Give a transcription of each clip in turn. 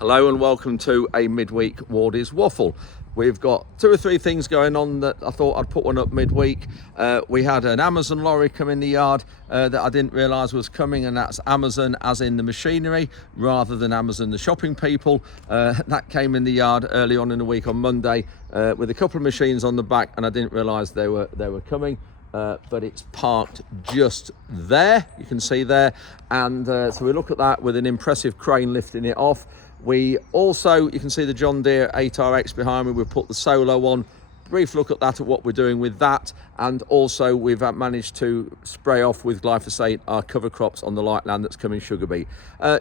Hello and welcome to a midweek Wardies Waffle. We've got 2 or 3 things going on that I thought I'd put one up midweek. We had an Amazon lorry come in the yard that I didn't realise was coming, and that's Amazon as in the machinery rather than Amazon the shopping people. That came in the yard early on in the week on Monday with a couple of machines on the back, and I didn't realise they were coming. But it's parked just there, you can see there, and so we look at that with an impressive crane lifting it off. We also, you can see the John Deere 8RX behind me. We've put the Solo on. Brief look at that, at what we're doing with that, and also we've managed to spray off with glyphosate our cover crops on the light land that's coming sugar beet.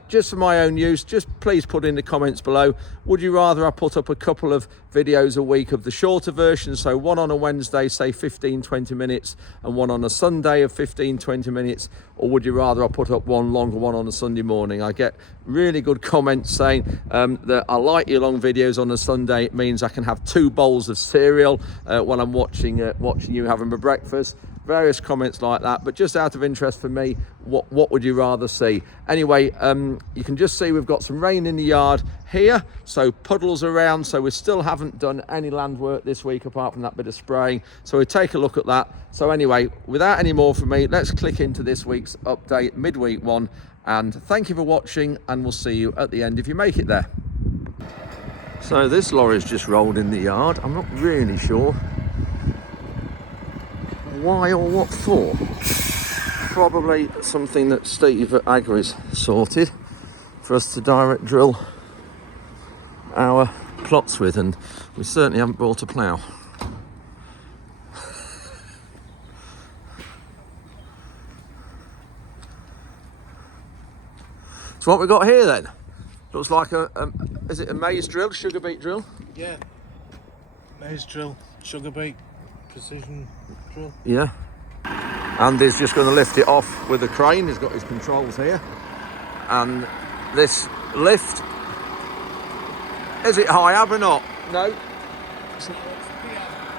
Just for my own use, just please put in the comments below, would you rather I put up a couple of videos a week of the shorter version, so one on a Wednesday, say 15-20 minutes, and one on a Sunday of 15-20 minutes, or would you rather I put up one longer one on a Sunday morning? I get really good comments saying that I like your long videos on a Sunday. It means I can have 2 bowls of cereal while I'm watching you having my breakfast. Various comments like that, but just out of interest for me, what would you rather see? Anyway, you can just see we've got some rain in the yard here, so puddles around, so we still haven't done any land work this week apart from that bit of spraying, so we take a look at that. So anyway, without any more from me, let's click into this week's update, midweek one, and thank you for watching, and we'll see you at the end if you make it there. So this lorry's just rolled in the yard. I'm not really sure why or what for. Probably something that Steve at Agri's sorted for us to direct drill our plots with, and we certainly haven't brought a plough. So what we got here then? Looks like is it a maize drill, sugar beet drill? Yeah, maize drill, sugar beet, precision drill. Yeah. Andy's just going to lift it off with a crane. He's got his controls here. And this lift, is it high ab or not? No.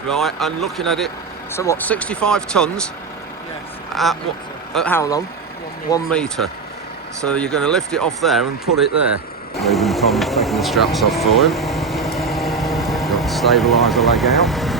Right, and looking at it, so what, 65 tonnes? Yes. At how long? 1 metre. So you're going to lift it off there and pull it there. Moving Tom's taking the straps off for him. Got the stabiliser leg out.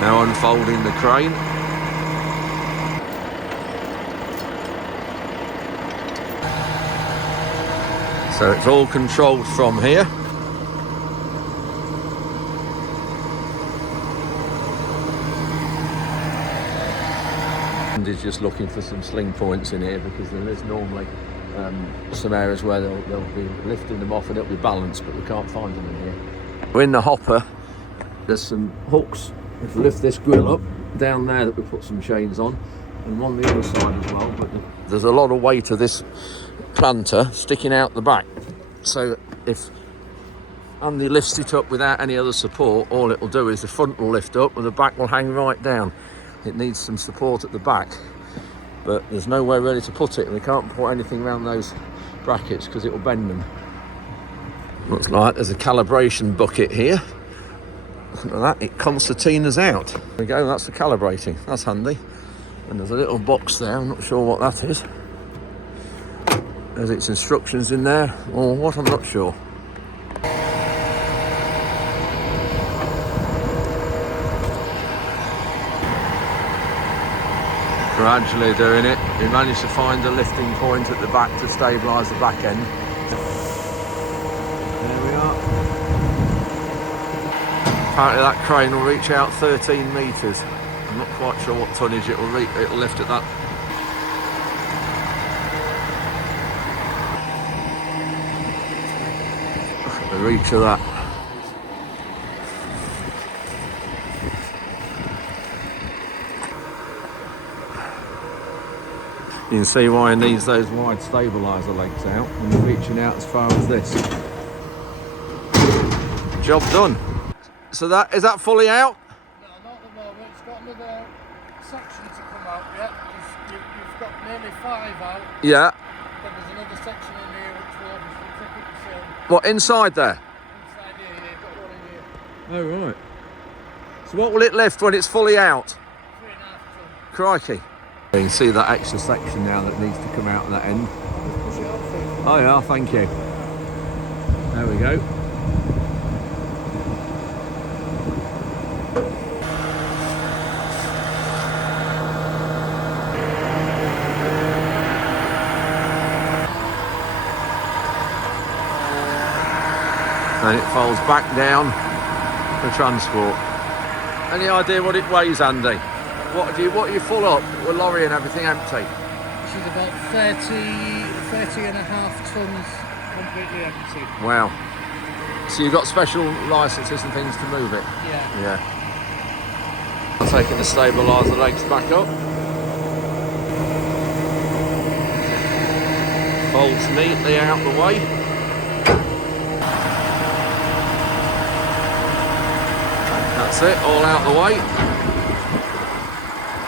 Now unfolding the crane. So it's all controlled from here. And he's just looking for some sling points in here, because there is normally some areas where they'll be lifting them off and it'll be balanced, but we can't find them in here. In the hopper, there's some hooks. If we lift this grill up down there that we put some chains on, and on the other side as well, but there's a lot of weight of this planter sticking out the back, so if Andy lifts it up without any other support, all it will do is the front will lift up and the back will hang right down. It needs some support at the back, but there's nowhere ready to put it, and we can't put anything around those brackets because it will bend them. Looks like there's a calibration bucket here. Look at that, it concertinas out. There we go, that's the calibrating, that's handy. And there's a little box there, I'm not sure what that is. There's its instructions in there, or what, I'm not sure. Gradually doing it. We managed to find a lifting point at the back to stabilise the back end. There we are. Apparently that crane will reach out 13 metres. I'm not quite sure what tonnage it'll lift at that. Look at the reach of that. You can see why it needs those wide stabiliser legs out when you're reaching out as far as this. Job done. So that is that fully out? No, not at the moment. It's got another section to come out yet. You've got nearly 5 out. Yeah. Then there's another section in here which will obviously take up the same. What, inside there? Inside here, yeah, you've got one in here. Oh, right. So what will it lift when it's fully out? 3.5 ton. Crikey. You can see that extra section now that needs to come out at that end. Push it up for you. Oh yeah, thank you. There we go. And it folds back down for transport. Any idea what it weighs, Andy? What are you full up with lorry and everything empty? This is about 30.5 tons completely empty. Wow. So you've got special licenses and things to move it? Yeah. Yeah. I'm taking the stabiliser legs back up. Folds neatly out the way. That's it, all out the way.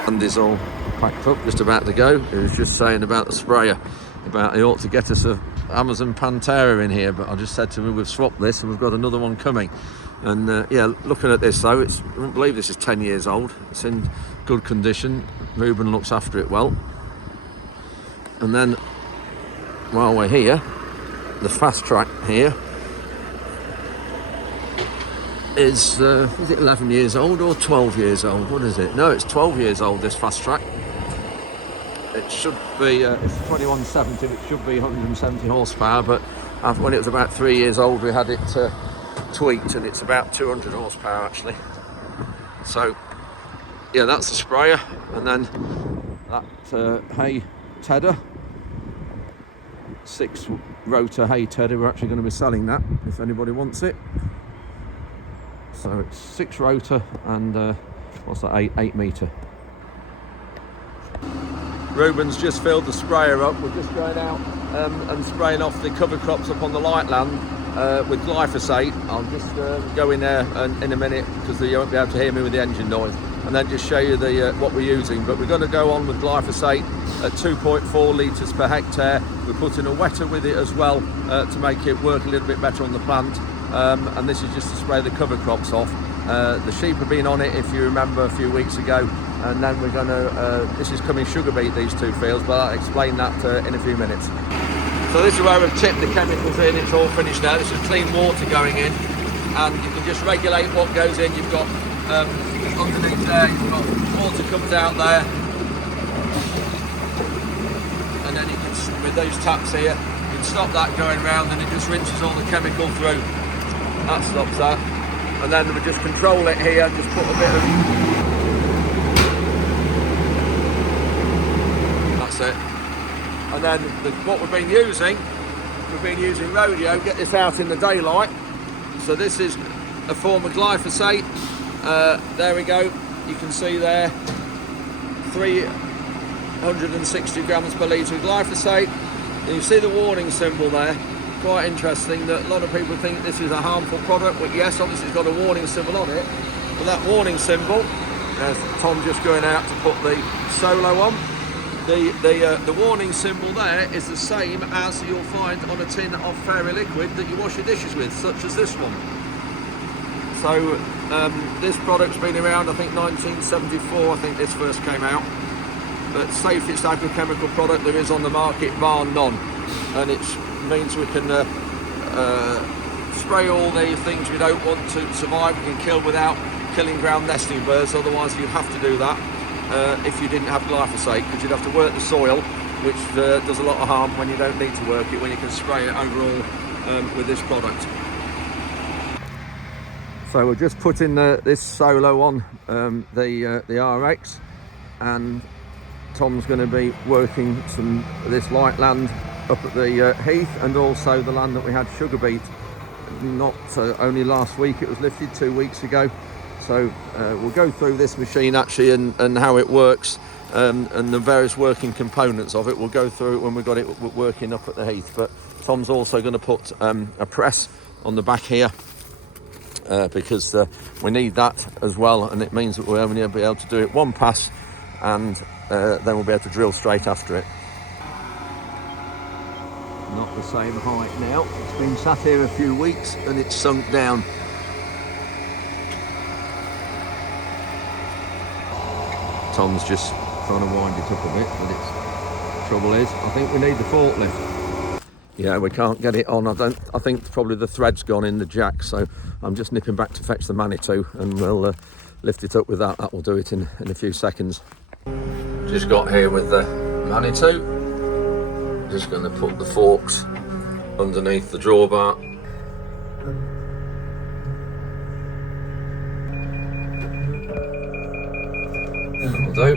Andy's all packed up, just about to go. He was just saying about the sprayer, about he ought to get us a Amazon Pantera in here, but I just said to him we've swapped this and we've got another one coming. And yeah, looking at this though, I wouldn't believe this is 10 years old. It's in good condition. Ruben looks after it well. And then while we're here, the fast track here is it 11 years old or 12 years old? What is it? No, it's 12 years old, this fast track. It should be, it's 2170, it should be 170 horsepower, but when it was about 3 years old, we had it tweaked, and it's about 200 horsepower actually. So, yeah, that's the sprayer, and then that hay tedder, 6 rotor hay tedder. We're actually going to be selling that if anybody wants it. So it's 6 rotor and what's that, 8 metre. Ruben's just filled the sprayer up. We're just going out and spraying off the cover crops up on the light land with glyphosate. I'll just go in there in a minute because you won't be able to hear me with the engine noise, and then just show you the what we're using. But we're going to go on with glyphosate at 2.4 litres per hectare. We're putting a wetter with it as well to make it work a little bit better on the plant. And this is just to spray the cover crops off. The sheep have been on it, if you remember, a few weeks ago, and then we're going to, this is coming sugar beet, these 2 fields, but I'll explain that in a few minutes. So this is where we've tipped the chemicals in. It's all finished now. This is clean water going in, and you can just regulate what goes in. You've got underneath there, you've got water comes out there, and then you can, with those taps here, you can stop that going round, and it just rinses all the chemical through. That stops that, and then we just control it here, just put a bit of, that's it. And then what we've been using rodeo, get this out in the daylight. So this is a form of glyphosate. There we go, you can see there 360 grams per litre of glyphosate. And you see the warning symbol there. Quite interesting that a lot of people think this is a harmful product, but yes, obviously it's got a warning symbol on it. But that warning symbol, there's Tom just going out to put the solo on. The warning symbol there is the same as you'll find on a tin of fairy liquid that you wash your dishes with, such as this one. So this product's been around, I think 1974, I think this first came out. But safest agrochemical product there is on the market, bar none. And it means we can spray all the things we don't want to survive. We can kill without killing ground nesting birds, otherwise you'd have to do that if you didn't have glyphosate, because you'd have to work the soil, which does a lot of harm when you don't need to work it, when you can spray it overall with this product. So we're just putting this solo on the RX, and Tom's going to be working this light land up at the heath, and also the land that we had sugar beet. Not only last week, it was lifted 2 weeks ago. So we'll go through this machine actually and how it works and the various working components of it. We'll go through it when we've got it working up at the heath. But Tom's also going to put a press on the back here because we need that as well, and it means that we'll only be able to do it one pass, and then we'll be able to drill straight after it. Not the same height now. It's been sat here a few weeks and it's sunk down. Tom's just trying to wind it up a bit, but it's trouble is I think we need the forklift. Yeah, we can't get it on. I think probably the thread's gone in the jack, so I'm just nipping back to fetch the Manitou and we'll lift it up with that. That will do it in a few seconds. Just got here with the Manitou. Just going to put the forks underneath the drawbar. That'll do.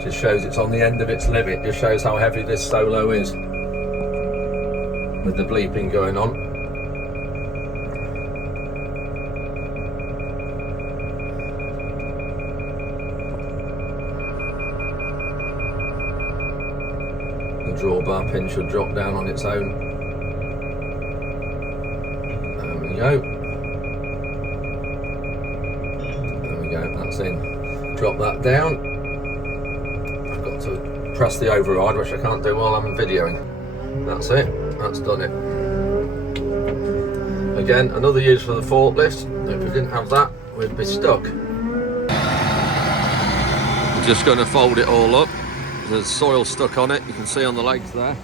Just shows it's on the end of its limit. Just shows how heavy this solo is with the bleeping going on. Drawbar pin should drop down on its own. There we go. There we go, that's in. Drop that down. I've got to press the override, which I can't do while I'm videoing. That's it, that's done it. Again, another use for the forklift. If we didn't have that, we'd be stuck. I'm just going to fold it all up. There's soil stuck on it, you can see on the legs there.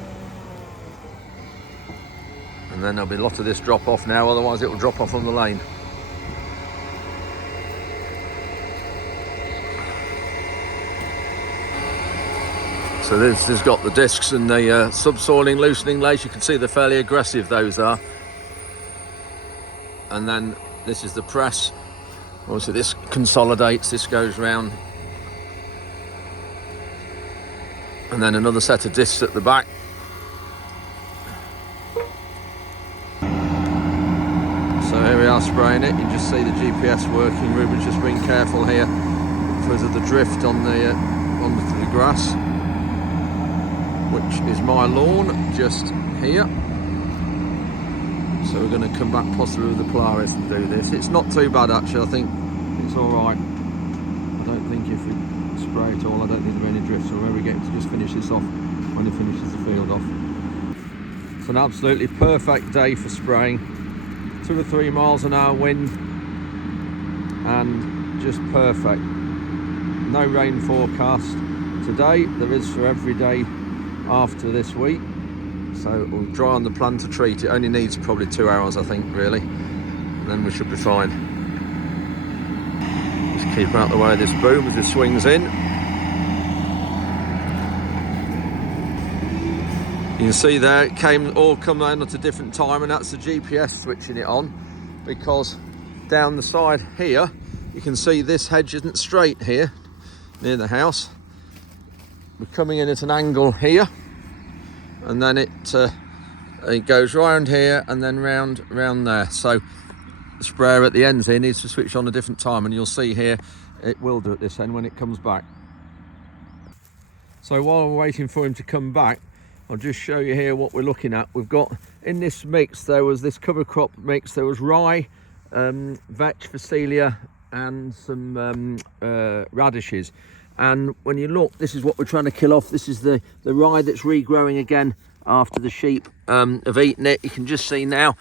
And then there'll be a lot of this drop off now, otherwise it will drop off on the lane. So this has got the discs and the subsoiling loosening lace. You can see they're fairly aggressive, those are. And then this is the press. Obviously this consolidates, this goes round. And then another set of discs at the back. So here we are spraying it. You can just see the GPS working. Ruben's just being careful here because of the drift on the onto the grass, which is my lawn just here. So we're going to come back possibly with the Polaris and do this. It's not too bad actually. I think it's all right. I don't think if we spray it all, I don't think there are any drifts, so we're getting to just finish this off when he finishes the field off. It's an absolutely perfect day for spraying. 2 or 3 miles an hour wind and just perfect. No rain forecast today. There is for every day after this week, so we'll dry on the plan to treat. It only needs probably 2 hours I think really, and then we should be fine. Just keep out the way of this boom as it swings in. You can see there it come in at a different time, and that's the GPS switching it on, because down the side here you can see this hedge isn't straight here near the house. We're coming in at an angle here, and then it goes round here and then round there. So the sprayer at the ends here needs to switch on a different time, and you'll see here it will do at this end when it comes back. So while we're waiting for him to come back, I'll just show you here what we're looking at. We've got in this mix, there was this cover crop mix, there was rye, vetch, phacelia and some radishes. And when you look, this is what we're trying to kill off. This is the rye that's regrowing again after the sheep have eaten it. You can just see now,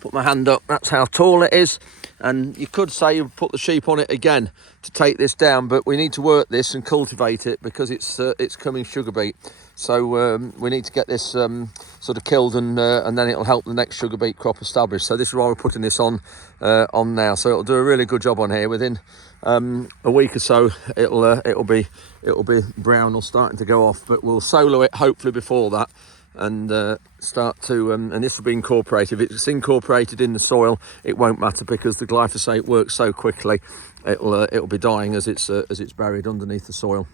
put my hand up, that's how tall it is. And you could say you put the sheep on it again to take this down, but we need to work this and cultivate it because it's coming sugar beet. So we need to get this sort of killed, and then it'll help the next sugar beet crop establish. So this is why we're putting this on now. So it'll do a really good job on here. Within a week or so, it'll be brown or starting to go off. But we'll solo it hopefully before that, and start to and this will be incorporated. If it's incorporated in the soil, it won't matter because the glyphosate works so quickly. It'll be dying as it's buried underneath the soil.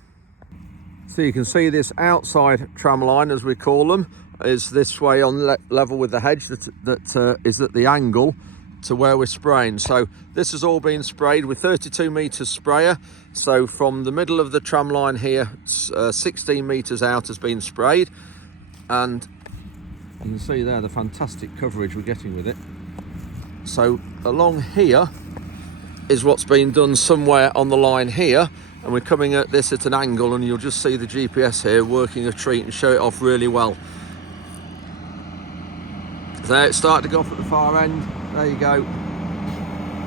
So you can see this outside tram line, as we call them, is this way on level with the hedge that is at the angle to where we're spraying. So this has all been sprayed with 32 metres sprayer. So from the middle of the tram line here, 16 metres out has been sprayed, and you can see there the fantastic coverage we're getting with it. So along here is what's been done somewhere on the line here, and we're coming at this at an angle, and you'll just see the GPS here working a treat and show it off really well. There, it's starting to go off at the far end. There you go.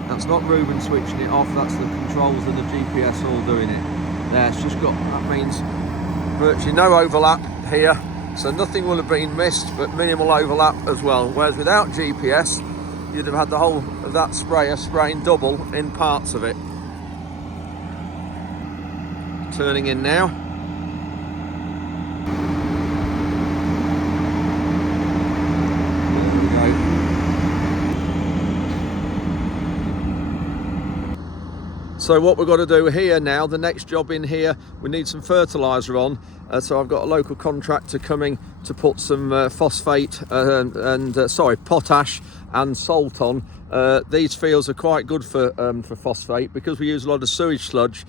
That's not Ruben switching it off, that's the controls and the GPS all doing it. There, it's just got, that means virtually no overlap here, so nothing will have been missed, but minimal overlap as well. Whereas without GPS, you'd have had the whole of that sprayer spraying double in parts of it. Turning in now. So what we've got to do here now, the next job in here, we need some fertiliser on. So I've got a local contractor coming to put some phosphate potash and salt on. These fields are quite good for phosphate because we use a lot of sewage sludge.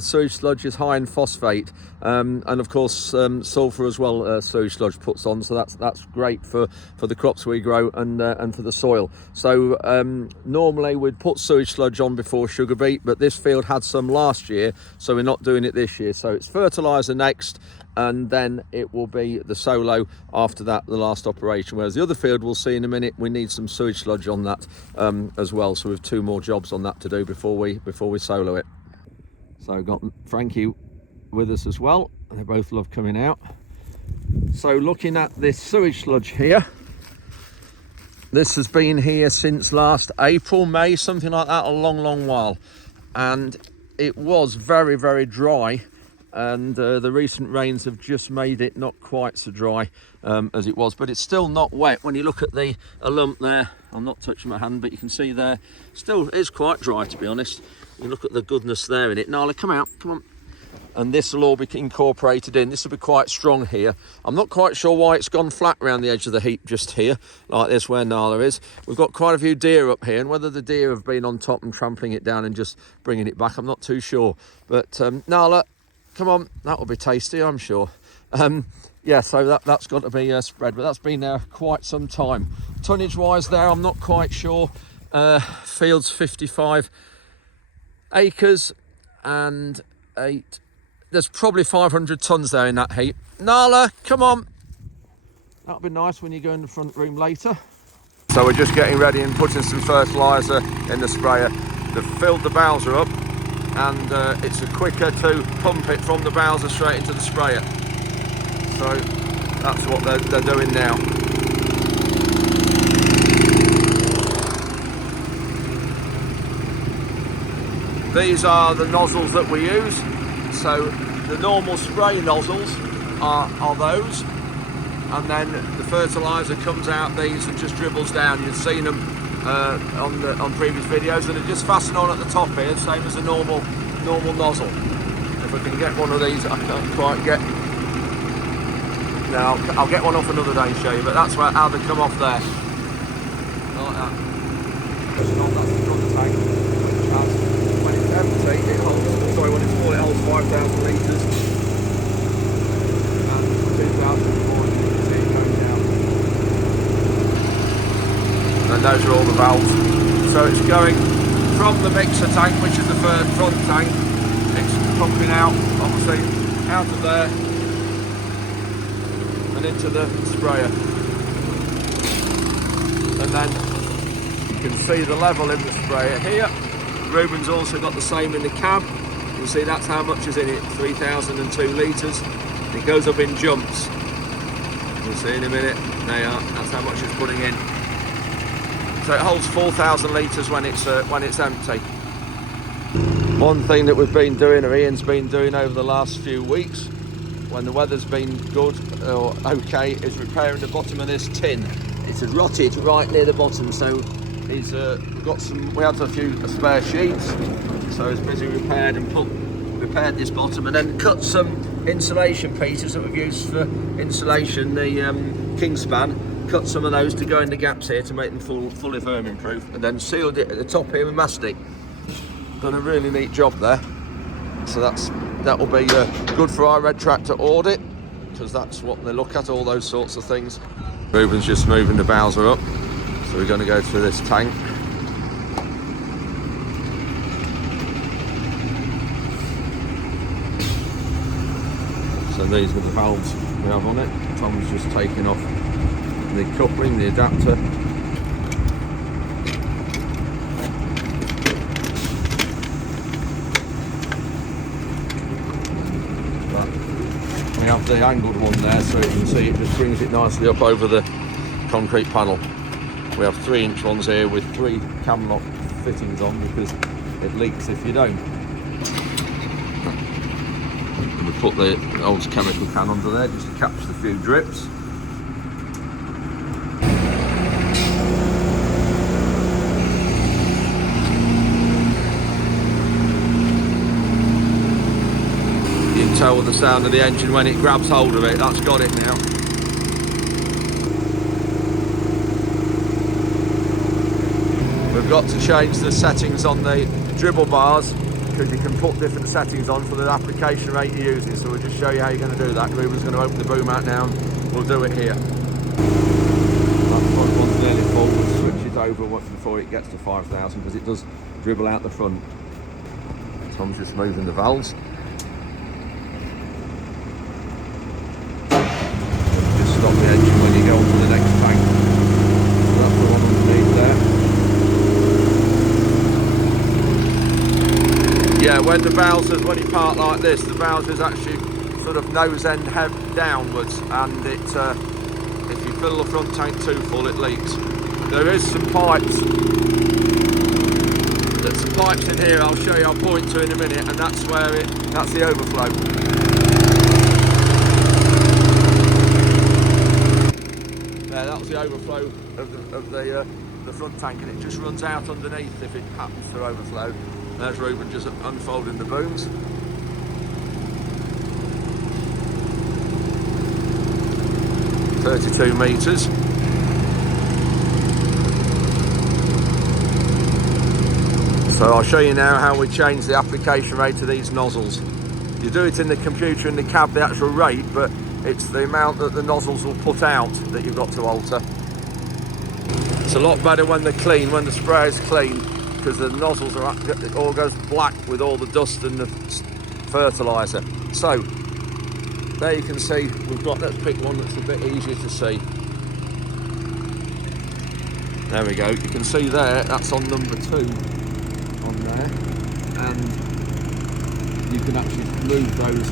Sewage sludge is high in phosphate, and of course sulphur as well. Sewage sludge puts on, so that's great for the crops we grow and for the soil. So normally we'd put sewage sludge on before sugar beet, but this field had some last year, so we're not doing it this year. So it's fertiliser next, and then it will be the solo after that, the last operation. Whereas the other field we'll see in a minute, we need some sewage sludge on that as well. So we've 2 more jobs on that to do before we solo it. So we've got Frankie with us as well. They both love coming out. So looking at this sewage sludge here, this has been here since last April, May, something like that, a long while. And it was very, very dry. And the recent rains have just made it not quite so dry as it was, but it's still not wet. When you look at a lump there, I'm not touching my hand, but you can see there, still is quite dry, to be honest. You look at the goodness there in it. Nala, come out, come on. And this will all be incorporated in. This will be quite strong here. I'm not quite sure why it's gone flat around the edge of the heap just here, like this where Nala is. We've got quite a few deer up here, and whether the deer have been on top and trampling it down and just bringing it back, I'm not too sure. But Nala, come on, that will be tasty, I'm sure. Yeah, so that's got to be spread, but that's been there quite some time. Tonnage wise there, I'm not quite sure. Field's 55 acres and 8. There's probably 500 tons there in that heap. Nala, come on. That'll be nice when you go in the front room later. So we're just getting ready and putting some fertiliser in the sprayer. They've filled the bowser up, and it's quicker to pump it from the bowser straight into the sprayer. So that's what they're doing now. These are the nozzles that we use. So the normal spray nozzles are those, and then the fertiliser comes out these and just dribbles down. You've seen them on previous videos, and they just fasten on at the top here, same as a normal nozzle. If I can get one of these, I can't quite get. Now I'll get one off another day and show you, but that's how they come off there. Like that. That's the front tank, which has, when it's empty, it holds. Sorry, when it's full, it holds 5,000 litres, and 2,400 litres going down. And those are all the valves. So it's going from the mixer tank, which is the front tank. It's pumping out, obviously, out of there and into the sprayer. And then you can see the level in the sprayer here. Ruben's also got the same in the cab. You can see that's how much is in it, 3,002 litres. It goes up in jumps. You'll see in a minute. There you are, that's how much it's putting in. So it holds 4,000 litres when it's empty. One thing that we've been doing, or Ian's been doing over the last few weeks, when the weather's been good or okay, is repairing the bottom of this tin. It's rotted right near the bottom, so he's we had a few spare sheets, so he's busy repaired this bottom, and then cut some insulation pieces that we've used for insulation, the Kingspan, cut some of those to go in the gaps here to make them fully vermin proof, and then sealed it at the top here with mastic. Done a really neat job there. So that will be good for our red tractor audit, because that's what they look at, all those sorts of things. Ruben's just moving the Bowser up, so we're going to go through this tank. So these are the valves we have on it. Tom's just taking off the coupling, the adapter. We have the angled one there, so you can see it just brings it nicely up over the concrete panel. We have 3-inch ones here with 3 cam lock fittings on, because it leaks if you don't. We put the old chemical can under there just to catch the few drips. You can tell with the sound of the engine when it grabs hold of it, that's got it now. We've got to change the settings on the dribble bars, because you can put different settings on for the application rate you're using. So we'll just show you how you're going to do that. Ruben's going to open the boom out now, and we'll do it here. That front one's nearly full. We'll switch it over before it gets to 5,000, because it does dribble out the front. Tom's just moving the valves. Just stop the engine when you go on to the next tank. So that's the one underneath there. Yeah, when you park like this, the Bowser's actually sort of nose end head downwards, and it, if you fill the front tank too full, it leaks. There is some pipes. There's some pipes in here. I'll show you. I'll point to in a minute, and that's where that's the overflow. There, that was the overflow of the front tank, and it just runs out underneath if it happens to overflow. There's Ruben just unfolding the booms. "32 metres. So I'll show you now how we change the application rate to these nozzles. You do it in the computer in the cab, the actual rate, but it's the amount that the nozzles will put out that you've got to alter. It's a lot better when they're clean, when the sprayer's clean, because the nozzles it all goes black with all the dust and the fertiliser. So there you can see let's pick one that's a bit easier to see. There we go, you can see there, that's on number 2 on there, and you can actually move those.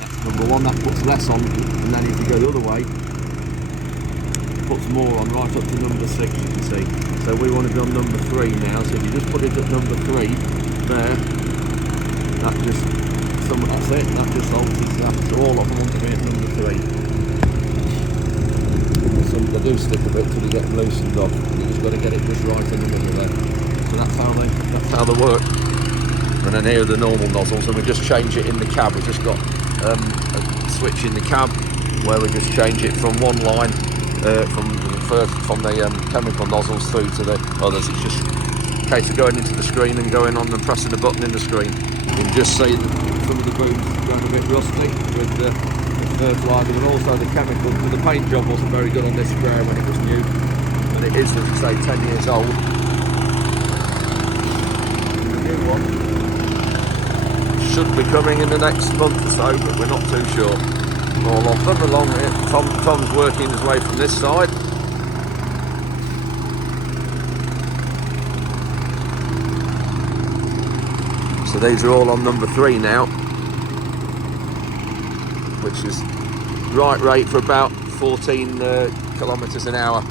That's number 1, that puts less on, and then if you go the other way, it puts more on, right up to number 6, you can see. So we want to be on number 3 now, so if you just put it at number 3, there, that's it, that just alters that. So all of them want to be at number 3. Some they do stick a bit till you get them loosened off, and you just got to get it just right in the middle there. So that's how they work. And then here are the normal nozzles, and we just change it in the cab. We've just got a switch in the cab where we just change it from one line, from the chemical nozzles through to the others. It's just a case of going into the screen and going on and pressing the button in the screen. You can just see that some of the booms going a bit rusty with the fertiliser, and also the chemical. The paint job wasn't very good on this sprayer when it was new, and it is, as I say, 10 years old. The new one should be coming in the next month or so, but we're not too sure. All of them along here. Tom's working his way from this side. So these are all on number 3 now, which is right rate for about 14 kilometres an hour.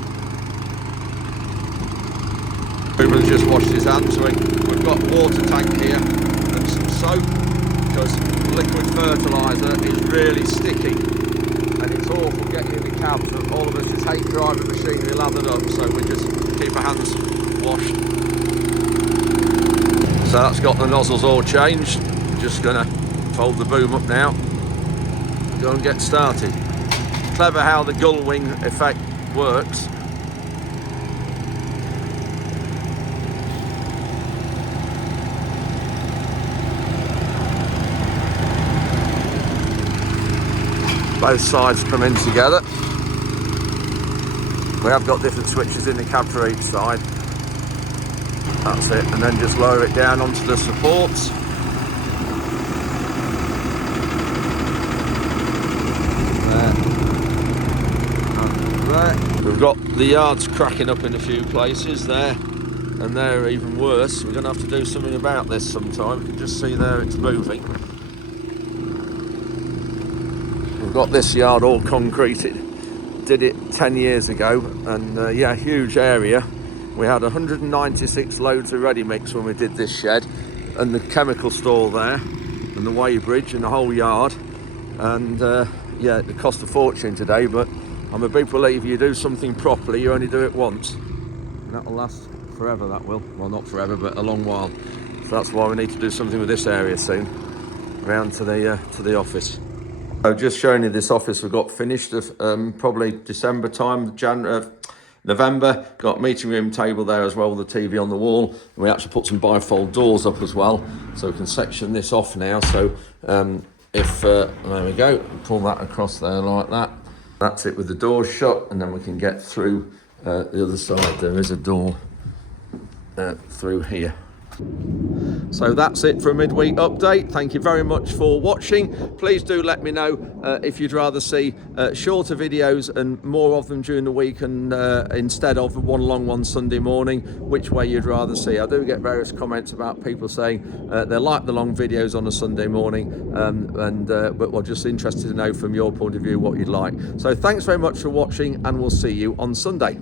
Ruben's just washed his hands. So we've got water tank here and some soap, because liquid fertiliser is really sticky and it's awful getting in the cab. So all of us just hate driving machinery lathered up, so we just keep our hands washed. So that's got the nozzles all changed. Just gonna fold the boom up now, go and get started. clever how the gull wing effect works. Both sides come in together. We have got different switches in the cab for each side. That's it, and then just lower it down onto the supports. There. We've got the yards cracking up in a few places there, and they're even worse. We're going to have to do something about this sometime. You can just see there it's moving. We've got this yard all concreted. Did it 10 years ago, and yeah, huge area. We had 196 loads of ready mix when we did this shed, and the chemical store there, and the weighbridge, and the whole yard. And yeah, it cost a fortune today, but I'm a big believer you do something properly, you only do it once. And that'll last forever, that will. Well, not forever, but a long while. So that's why we need to do something with this area soon, round to the office. I've just shown you this office we've got finished, probably December time, November. Got meeting room table there as well with the TV on the wall. We actually put some bifold doors up as well, so we can section this off now. So there we go, pull that across there like that. That's it with the doors shut, and then we can get through the other side. There is a door through here. So that's it for a midweek update. Thank you very much for watching. Please do let me know if you'd rather see shorter videos and more of them during the week, and instead of one long one Sunday morning, which way you'd rather see. I do get various comments about people saying they like the long videos on a Sunday morning, but we're just interested to know from your point of view what you'd like. So thanks very much for watching, and we'll see you on Sunday.